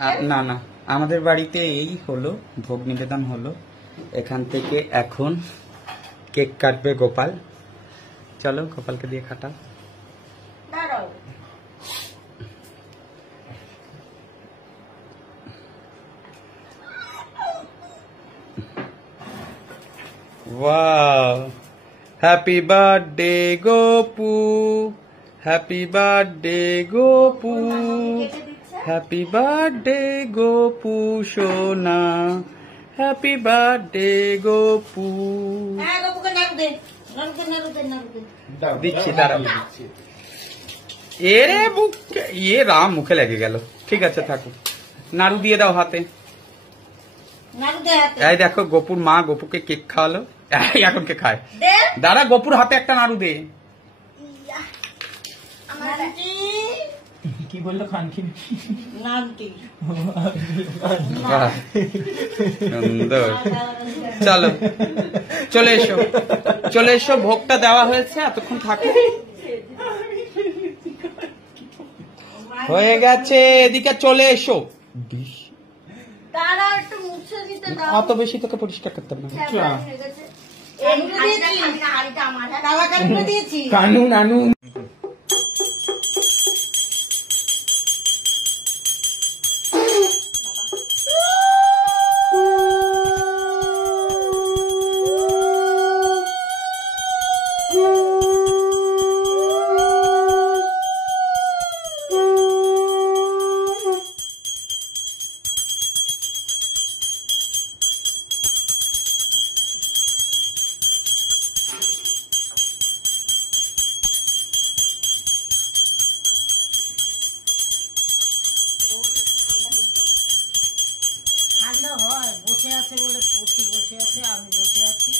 না না, আমাদের বাড়িতে এই হলো ভোগ নিবেদন হলো। এখান থেকে এখন কেক কাটবে গোপাল। চলো গোপালকে দিয়ে কাটাও। Wow! Happy birthday, Gopu! Happy birthday, Gopu! Happy birthday, Gopu Shona! Happy birthday, Gopu! দিচ্ছি দাঁড়াও। এরে বুকে রাম মুখে লেগে গেল। ঠিক আছে থাকুক, নাড়ু দিয়ে দাও হাতে। এই দেখো গোপুর মা গোপুকে কেক খাওয়ালো, এখন কে খায়। দাঁড়া, গোপুর হাতে একটা নাড়ু দে। কি বললো খানকি? সুন্দর। চলো চলে এসো, চলে এসো, ভোগটা দেওয়া হয়েছে, এতক্ষণ থাকো। হয়ে গেছে, এদিকে চলে এসো। অত বেশি তোকে পরিষ্কার করতে হবে না। কানু নানু ঠান্ডা হয়, বসে আছে বলে বসে আছে, আমি বসে আছি।